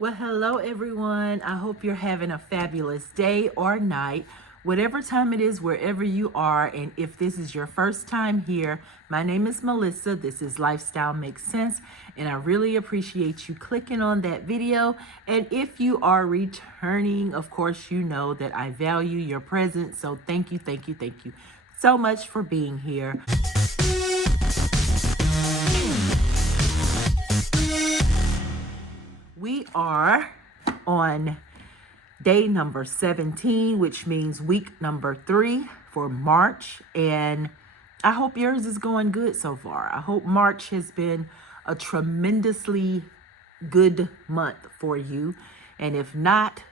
Well, hello everyone. I hope you're having a fabulous day or night, whatever time it is, wherever you are. And if this is your first time here, my name is Melissa. This is Lifestyle Makes Sense, and I really appreciate you clicking on that video. And if you are returning, of course, you know that I value your presence. So thank you, thank you, thank you so much for being here. We are on day number 17, which means week number 3 for March. And I hope yours is going good so far. I hope March has been a tremendously good month for you. And if not,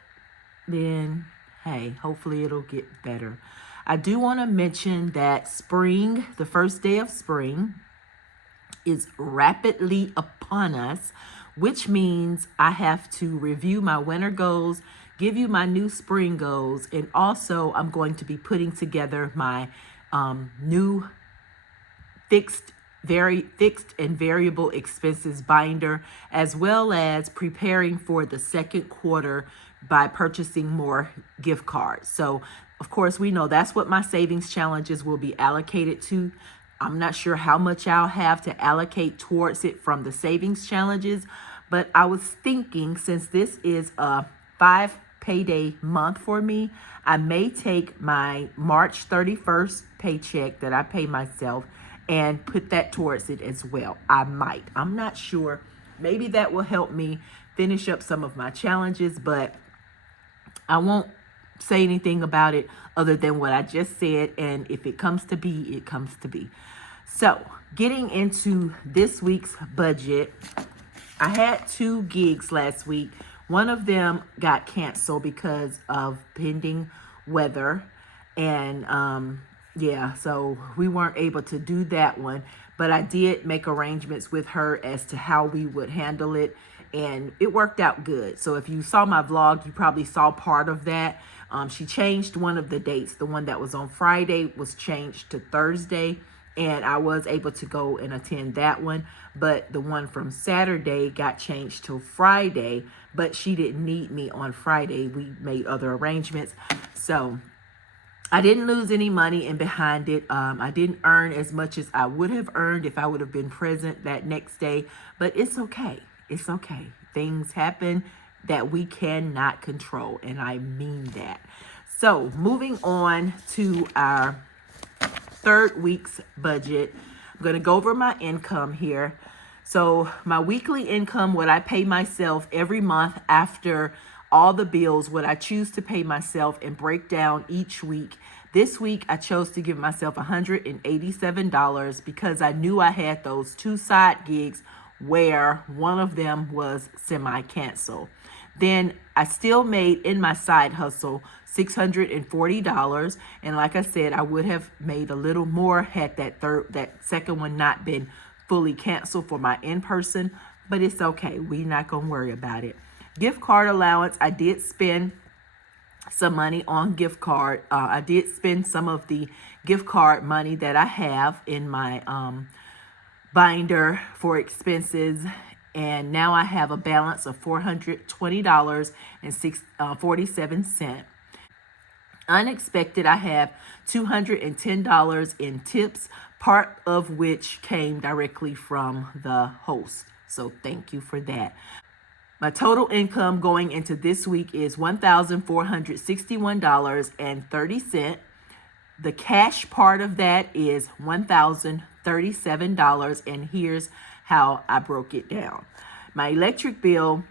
then hey, hopefully it'll get better. I do want to mention that spring, the first day of spring, is rapidly upon us, which means I have to review my winter goals, give you my new spring goals, and also I'm going to be putting together my new fixed and variable expenses binder, as well as preparing for the second quarter by purchasing more gift cards. So of course, we know that's what my savings challenges will be allocated to. I'm not sure how much I'll have to allocate towards it from the savings challenges, but I was thinking, since this is a 5 payday month for me, I may take my March 31st paycheck that I pay myself and put that towards it as well. I might. I'm not sure. Maybe that will help me finish up some of my challenges, but I won't say anything about it other than what I just said. And if it comes to be, it comes to be. So getting into this week's budget, I had 2 gigs last week. One of them got canceled because of pending weather. And so we weren't able to do that one. But I did make arrangements with her as to how we would handle it. And it worked out good. So if you saw my vlog, you probably saw part of that. She changed one of the dates. The one that was on Friday was changed to Thursday, and I was able to go and attend that one. But the one from Saturday got changed to Friday, but she didn't need me on Friday. We made other arrangements. So I didn't lose any money in behind it. I didn't earn as much as I would have earned if I would have been present that next day, but it's okay. It's okay. Things happen that we cannot control, and I mean that. So moving on to our third week's budget, I'm going to go over my income here. So my weekly income, what I pay myself every month after all the bills, what I choose to pay myself, and break down each week. This week, I chose to give myself $187 because I knew I had those 2 side gigs where one of them was semi-canceled. Then I still made in my side hustle $640. And like I said, I would have made a little more had that second one not been fully canceled for my in-person, but it's okay. We're not going to worry about it. Gift card allowance, I did spend some money on gift card. I did spend some of the gift card money that I have in my binder for expenses, and now I have a balance of $420.47. Unexpected, I have $210 in tips, part of which came directly from the host. So thank you for that. My total income going into this week is $1,461.30. The cash part of that is $1,037, and here's how I broke it down. My electric bill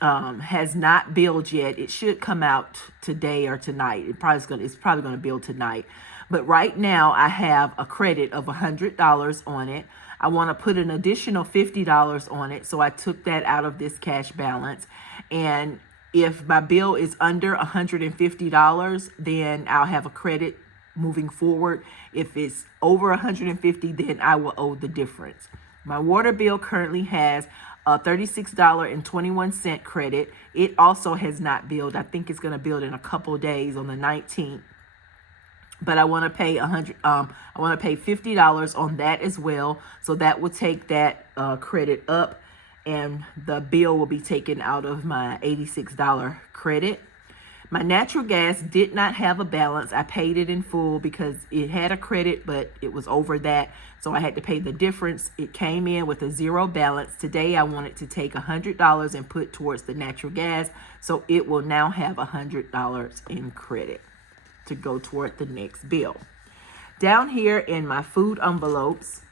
has not billed yet. It should come out today or tonight. It's probably going to bill tonight. But right now I have a credit of $100 on it. I want to put an additional $50 on it, so I took that out of this cash balance. And if my bill is under $150, then I'll have a credit moving forward. If it's over $150, then I will owe the difference. My water bill currently has a $36.21 credit. It also has not billed. I think it's going to bill in a couple days on the 19th. But I want to pay $50 on that as well. So that will take that credit up. and the bill will be taken out of my $86 credit. My natural gas did not have a balance. I paid it in full because it had a credit, but it was over that. So I had to pay the difference. It came in with a zero balance. Today I wanted to take $100 and put towards the natural gas. So it will now have $100 in credit to go toward the next bill. Down here in my food envelopes,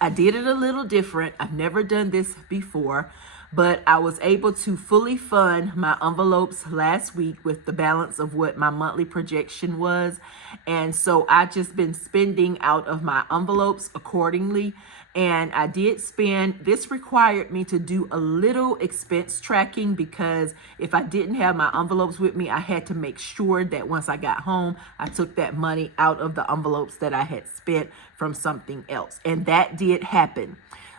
I did it a little different. I've never done this before, but I was able to fully fund my envelopes last week with the balance of what my monthly projection was. And so I just been spending out of my envelopes accordingly. And I did spend, this required me to do a little expense tracking because if I didn't have my envelopes with me, I had to make sure that once I got home, I took that money out of the envelopes that I had spent from something else. And that did happen.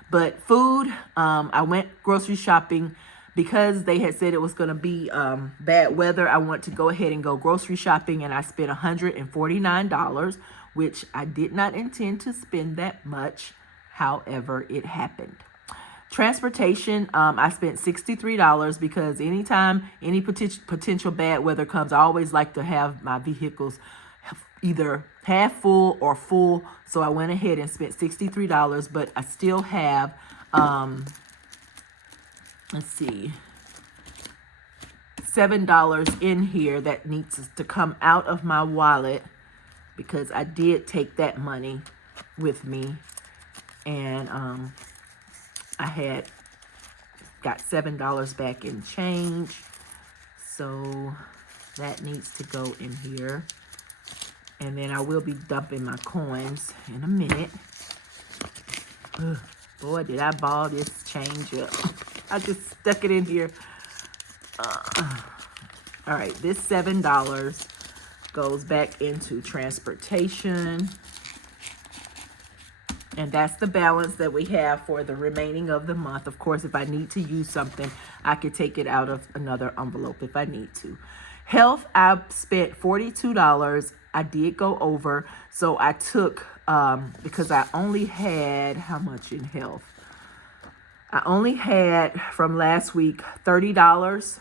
But food, I went grocery shopping because they had said it was going to be bad weather. I want to go ahead and go grocery shopping, and I spent $149, which I did not intend to spend that much. However, it happened. Transportation, I spent $63 because anytime any potential bad weather comes, I always like to have my vehicles either half full or full. So I went ahead and spent $63, but I still have, let's see, $7 in here that needs to come out of my wallet because I did take that money with me. And I had got $7 back in change. So that needs to go in here. And then I will be dumping my coins in a minute. Ugh, boy, did I ball this change up. I just stuck it in here. All right, this $7 goes back into transportation. And that's the balance that we have for the remaining of the month. Of course, if I need to use something, I could take it out of another envelope if I need to. Health, I spent $42. I did go over. So I took, because I only had, how much in health? I only had from last week $30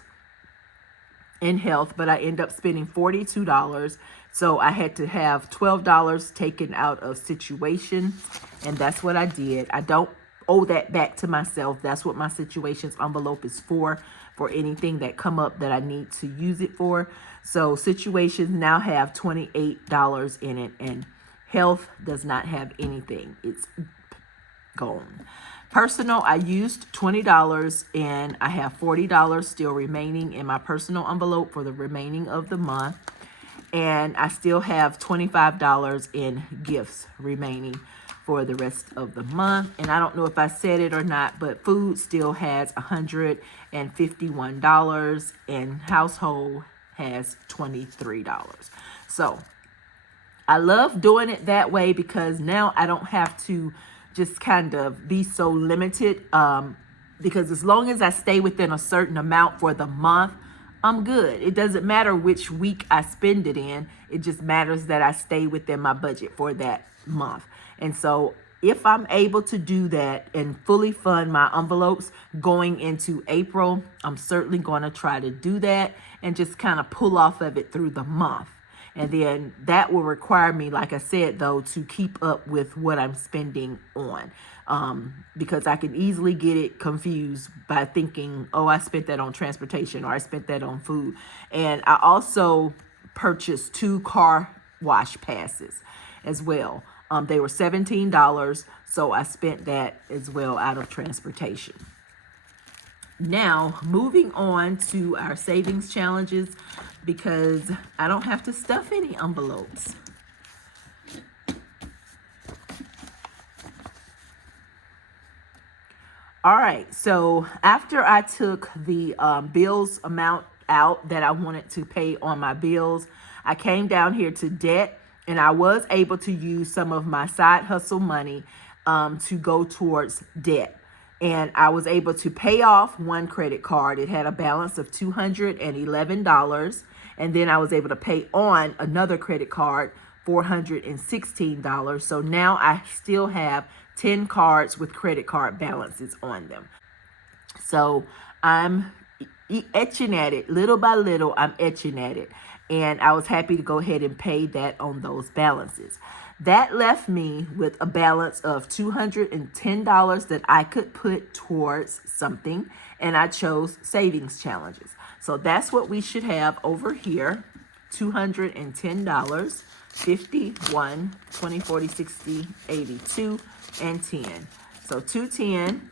in health, but I ended up spending $42. So I had to have $12 taken out of situation, and that's what I did. I don't owe that back to myself. That's what my situations envelope is for anything that come up that I need to use it for. So situations now have $28 in it, and health does not have anything. It's gone. Personal, I used $20, and I have $40 still remaining in my personal envelope for the remaining of the month. And I still have $25 in gifts remaining for the rest of the month. And I don't know if I said it or not, but food still has $151 and household has $23. So I love doing it that way because now I don't have to just kind of be so limited, because as long as I stay within a certain amount for the month, I'm good. It doesn't matter which week I spend it in. It just matters that I stay within my budget for that month. And so if I'm able to do that and fully fund my envelopes going into April, I'm certainly going to try to do that and just kind of pull off of it through the month. And then that will require me, like I said, though, to keep up with what I'm spending on. Because I can easily get it confused by thinking, oh, I spent that on transportation or I spent that on food. And I also purchased 2 car wash passes as well. They were $17, so I spent that as well out of transportation. Now, moving on to our savings challenges, because I don't have to stuff any envelopes. All right, so after I took the bills amount out that I wanted to pay on my bills, I came down here to debt, and I was able to use some of my side hustle money to go towards debt. And I was able to pay off one credit card. It had a balance of $211. And then I was able to pay on another credit card, $416. So now I still have 10 cards with credit card balances on them. So I'm etching at it little by little. I'm etching at it, and I was happy to go ahead and pay that on those balances. That left me with a balance of $210 that I could put towards something, and I chose savings challenges. So that's what we should have over here. $210, 51, 20, 40, 60, 82, and 10. So 210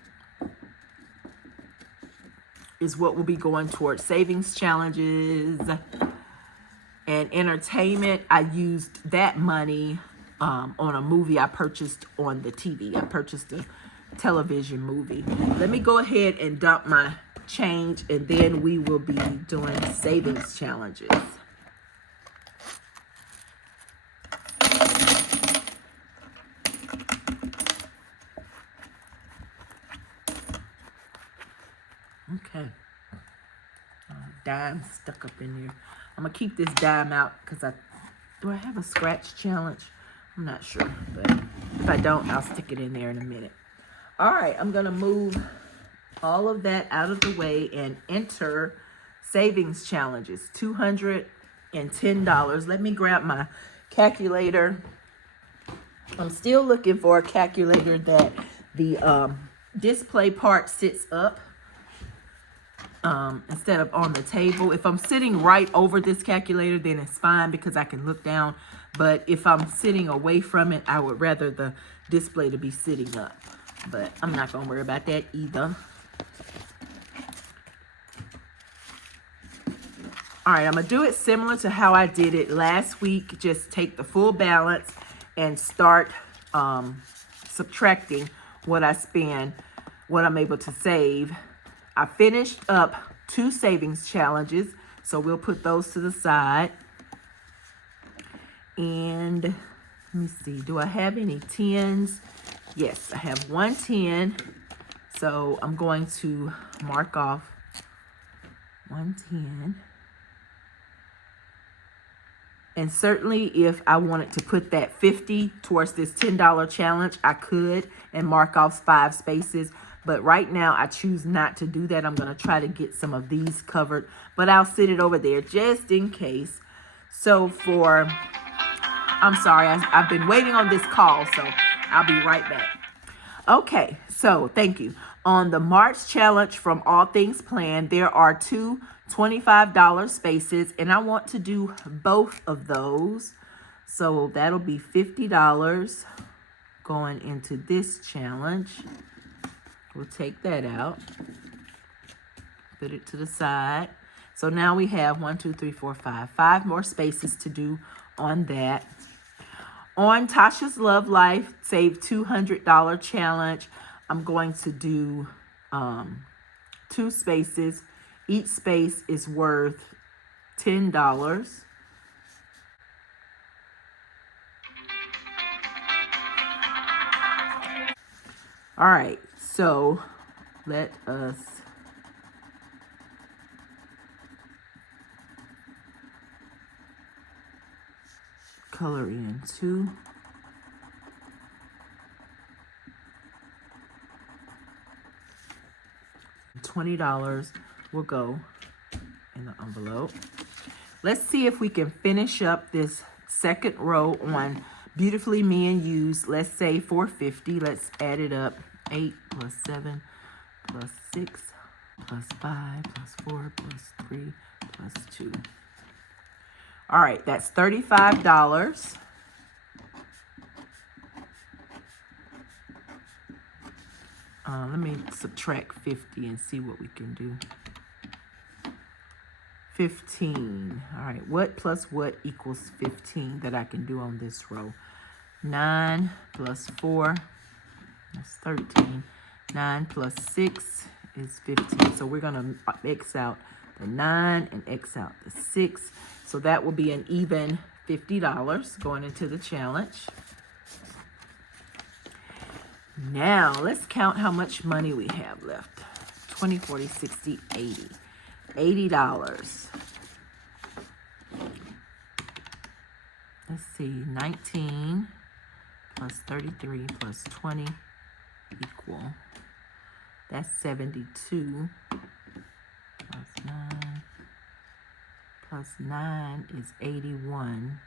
is what will be going towards savings challenges. And entertainment, I used that money on a movie I purchased on the TV. I purchased a television movie. Let me go ahead and dump my change, and then we will be doing savings challenges. Okay. Dime stuck up in there. I'm gonna keep this dime out because do I have a scratch challenge? I'm not sure, but if I don't, I'll stick it in there in a minute. All right, I'm gonna move all of that out of the way and enter savings challenges. $210. Let me grab my calculator. I'm still looking for a calculator that the display part sits up instead of on the table. If I'm sitting right over this calculator, then it's fine because I can look down. But if I'm sitting away from it, I would rather the display to be sitting up. But I'm not going to worry about that either. All right, I'm going to do it similar to how I did it last week. Just take the full balance and start subtracting what I spend, what I'm able to save. I finished up 2 savings challenges, so we'll put those to the side. And let me see, do I have any 10s? Yes, I have 1 10. So I'm going to mark off 1 10. And certainly if I wanted to put that 50 towards this $10 challenge, I could and mark off 5 spaces. But right now, I choose not to do that. I'm going to try to get some of these covered, but I'll sit it over there just in case. So I'm sorry, I've been waiting on this call, so I'll be right back. Okay, so thank you. On the March challenge from All Things Planned, there are 2 $25 spaces, and I want to do both of those. So that'll be $50 going into this challenge. We'll take that out, put it to the side. So now we have 1, 2, 3, 4, 5 more spaces to do on that. On Tasha's Love Life Save $200 challenge, I'm going to do 2 spaces. Each space is worth $10. All right, so let us color in 2. $20 will go in the envelope. Let's see if we can finish up this second row on Beautifully Me and Used. Let's say $450. Let's add it up. 8 plus 7 plus 6 plus 5 plus 4 plus 3 plus 2. All right, that's $35. Let me subtract 50 and see what we can do. 15. All right, what plus what equals 15 that I can do on this row? 9 plus 4, that's 13. 9 plus 6 is 15. So we're going to X out the 9 and X out the 6. So that will be an even $50 going into the challenge. Now, let's count how much money we have left. 20, 40, 60, 80. $80. Let's see, 19 plus 33 plus 20 equal That's 72 plus 9 plus 9 is 81.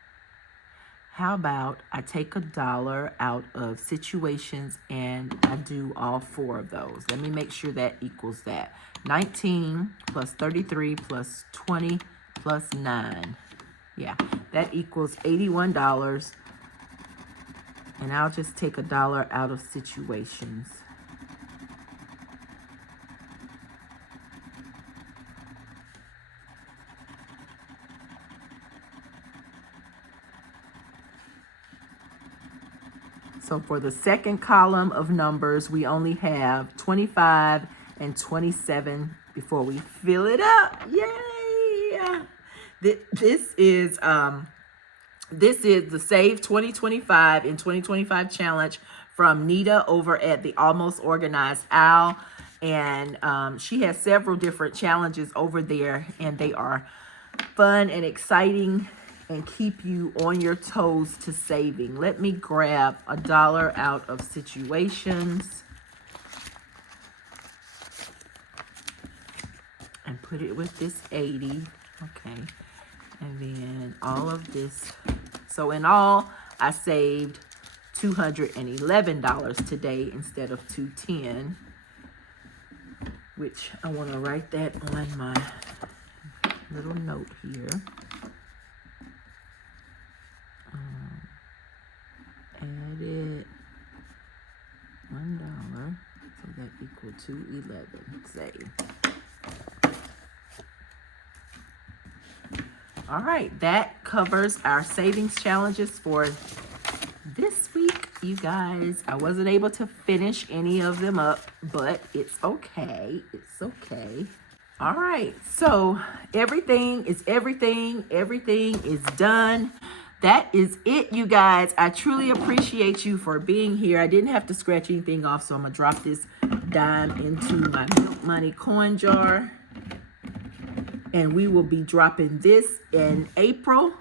How about I take $1 out of situations and I do all 4 of those. Let me make sure that equals that. 19 plus 33 plus 20 plus 9. Yeah, that equals $81. And I'll just take $1 out of situations. So for the second column of numbers, we only have 25 and 27 before we fill it up. Yay! This is the Save 2025 in 2025 challenge from Nita over at the Almost Organized Owl. And she has several different challenges over there, and they are fun and exciting and keep you on your toes to saving. Let me grab $1 out of situations and put it with this 80. Okay. And then all of this. So in all, I saved $211 today instead of $210, which I want to write that on my little note here. Added $1, so that equal $211. Save. All right, that covers our savings challenges for this week, you guys. I wasn't able to finish any of them up, but it's okay. It's okay. All right, so everything is done. That is it, you guys. I truly appreciate you for being here. I didn't have to scratch anything off, so I'm gonna drop this dime into my Milk Money coin jar. And we will be dropping this in April,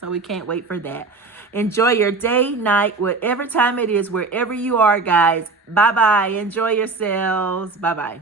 so we can't wait for that. Enjoy your day, night, whatever time it is, wherever you are, guys. Bye-bye. Enjoy yourselves. Bye-bye.